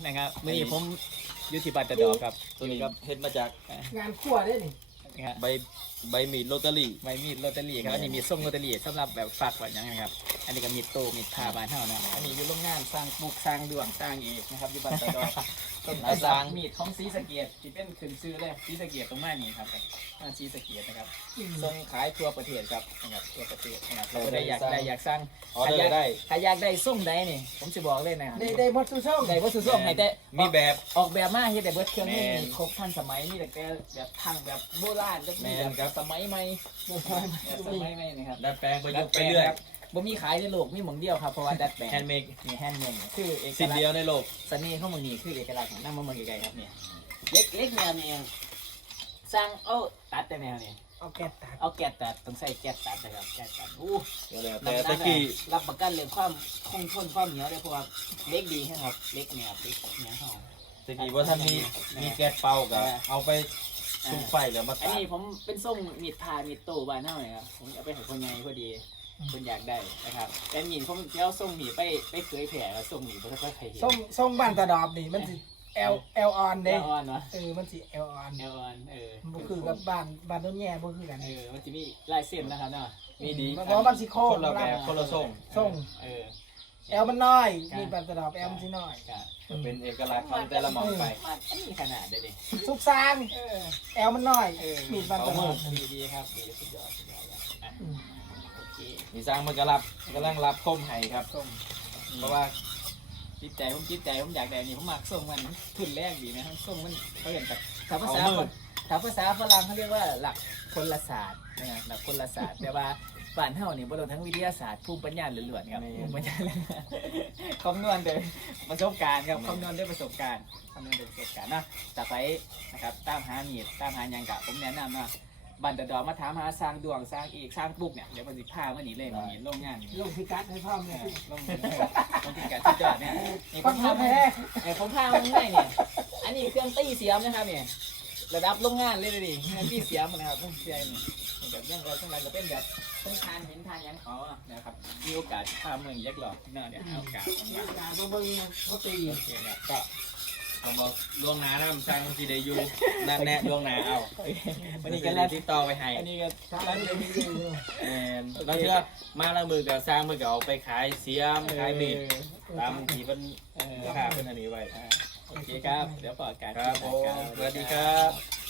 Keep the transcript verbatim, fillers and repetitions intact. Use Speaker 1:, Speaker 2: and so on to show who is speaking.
Speaker 1: นะครับมื่อนี้ผมยุติบัตรดอกครับ
Speaker 2: ตัวนี้เฮ็ดมาจาก
Speaker 3: งานขั้วได้นี่
Speaker 1: นะครับ
Speaker 2: ใบใบมีดโรตารี่
Speaker 1: ใบมีดโรตารี่ครับอันนี้มีดส้มโรตารี่สำหรับแบบฝากไว้ยังไงครับอันนี้ก็มีดโตมีดพาบานเท่านะอันนี้อยู่โรงงานสร้างปลูกสร้างดวงสร้างเอกนะครับอยู่บ้านตะดอกต้นไม้สร้างมีดของสีสะเกียดที่เป็นขึ้นซื้อเลยสีสะเกียดตรงหน้านี้ครับอ่าสีสะเกียดนะครับส่งขายทั่วประเทศครับนะครับทั่วประเทศนะครับเราได้อยากได้อยากสร้าง
Speaker 2: ออเดอร์ได้
Speaker 1: ถ้าอยากได้ส้มใดนี่ผมจะบอกเลยนะครับ
Speaker 3: ได้ได้หมดทุกช่อง
Speaker 1: ได้วัตถุส้มให้แต่
Speaker 2: มีแบบ
Speaker 1: ออกแบบมาเฮ็ดแต่เบิดเครื่องนี่
Speaker 2: แม่น
Speaker 1: ครบทันสมัยนี่แต่แกแบบทางแบบโบราณจะมี
Speaker 2: แม่นครับ
Speaker 1: สมัยใหม่แบบสมัยใหม่นะครับ
Speaker 2: ดัดแปลงประยุกต์ไปเรื่อย
Speaker 1: ครับบ่มีขายในโลกมีหม่องเดียวครับเพราะว่าดัดแปลง
Speaker 2: แฮนด์เมด
Speaker 1: นี่แฮนด์เมดคือเอก
Speaker 2: สิ่ง
Speaker 1: ลักษ
Speaker 2: เดียว
Speaker 1: ณ์
Speaker 2: ในโลก
Speaker 1: เสน่ห์ของมันนี่คือเอกลักษณ์ของน้ำมันเมืองไกลๆครับเนี่ยเล็กเล็กแนวนี้สร้างเอาตัดแต่แนวนี้
Speaker 3: เอาแก๊สตัด
Speaker 1: เอาแก๊สตัดต้องใช้แก๊สตัดนะครับแก๊สตัดอู้
Speaker 2: เดี๋ยวแล้ว
Speaker 1: แต่
Speaker 2: แต่
Speaker 1: ตะ
Speaker 2: ตะ
Speaker 1: กี้
Speaker 2: กี้
Speaker 1: รับประกันเรื่องความคงทนความเหนียวได้เพราะว่าเล็กดีครับเล็กเนี่ยเล็กเนี่ยเขา
Speaker 2: ตะกี้ว่าถ้ามีมีแก๊สเป่าก็เอาไปซุ่มไฟแล้วมา
Speaker 1: อัน
Speaker 2: ตัด
Speaker 1: นี้ผมเป็นส่งมีดพามีดโตบ้านเท่าไหร่ครับผมเอาไปให้คนใหญ่พอดีคนอยากได้นะครับแต่มีดผมจะเอาส่งมีดไปไปเผยแผ่แล้วส่งมีดไปค่อยๆใครเห็น
Speaker 3: ส้มส้มบ้านตะดอบนี่มันสิเอลเอลออน
Speaker 1: เด้
Speaker 3: เด้
Speaker 1: ออนวะ
Speaker 3: เออมันสิเอลออน
Speaker 1: เอออนเออ
Speaker 3: บ่คือกับบ้านบ้านต้นแย่บ่คือกัน
Speaker 1: เออมันจะมีลายเส้นนะครับเนาะมีดี
Speaker 3: เพราะว่ามันสิโค้
Speaker 2: ค
Speaker 3: ง
Speaker 2: นละแบบคนละทรง
Speaker 3: ส่ง
Speaker 1: เออ
Speaker 3: แอลมันน้อยมีบ้านตะดอบแอลมันสิน้อย
Speaker 1: ครับ
Speaker 2: ก็เป็นเอกลักษณ์ของแต่ละหมองไป
Speaker 1: มันอันนี้ขนาดเด้ดิ
Speaker 3: สุกสร้าง
Speaker 1: เออ
Speaker 3: แอลมันน้อย
Speaker 1: เออ
Speaker 3: มีบ้านตะดอบ
Speaker 1: ดีดีครับดีสุดยอดสุดยอดอ่ะ
Speaker 3: อืม
Speaker 1: โอเค
Speaker 2: มีสร้างมันก็รับกำลังรับคมไห้ครับ
Speaker 1: ส่ง
Speaker 2: เพราะว่า
Speaker 1: จิตใจผมจิตใจผมอยากได้นี่ผมมักส่งมันทุนแรกดีนะส่งมันเขาเห็นแบบภาษาคนภาษาฝรั่งเขาเรียกว่าหลักพลศาสตร์นะครับหลักพลศาสตร์แต่ว่าบ้านเฮานี่บ่ต้องทั้งวิทยาศาสตร์ภูมิปัญญาล้วนๆครับภูมิปัญญาคำนวณโดยประสบการณ์ครับคำนวณด้วยประสบการณ์คำนวณด้วยประสบการณ์นะจะไปนะครับตามหามีดตามหาหยังกะผมแนะนำว่าบันตะดอมาถามหาสร้างดวงสร้างเอกสร้างปุ๊กเนี่ยเดี๋ยวมันสิพามานี่เลยมันนี่โรงงานนี่
Speaker 3: ลงพิกัดให้พร้อมเลย
Speaker 1: ลงลงที่การที่จอดเนี่ยนี่ผ
Speaker 3: ฟั
Speaker 1: ม
Speaker 3: ง
Speaker 1: พา
Speaker 3: คำ
Speaker 1: มา
Speaker 3: แพ้
Speaker 1: ไอ้ผมพามาให้เนี่ยอันนี้เครื่องตีเสียมนะครับเนี่ยระดับโรงงานเลยดิเครื่องตีเสียมนะครับเครื่องเสียมนี่แบบยังเราต้องการจะเป็นแบบต้องทานเห็นทานยังเขาอะนะครับมีโอกาสพาเมืองยักษ์หลอกเนาะเนี่ยให้โอกาสของเรา
Speaker 3: การมาเบิ่งเขาตี
Speaker 1: โอเคครับก็
Speaker 2: ผมบอกล่วงหน้านะสร้างสีได้อยู่นั่นแน่ล่วงหน้าเอา
Speaker 1: วัน
Speaker 2: นี่
Speaker 1: นี้
Speaker 2: ก็
Speaker 1: ก็
Speaker 2: แล้
Speaker 1: แล้ว ว
Speaker 2: ที่ต่อไปให้
Speaker 1: อันนี้ก็
Speaker 3: ร้า
Speaker 1: แล้ว
Speaker 3: น
Speaker 1: เล
Speaker 3: เลย ย
Speaker 2: แอนบางเทื่อมาแล้วมือกับสร้างมือกับเอาไปขายเสียมขายมีดตามที่เป็น
Speaker 1: เออ
Speaker 2: ราคาเป็นอันนี้ไว้
Speaker 1: โอเคครับเดี๋ยวปล่อยการ
Speaker 2: ครับผมสวัสดีครับ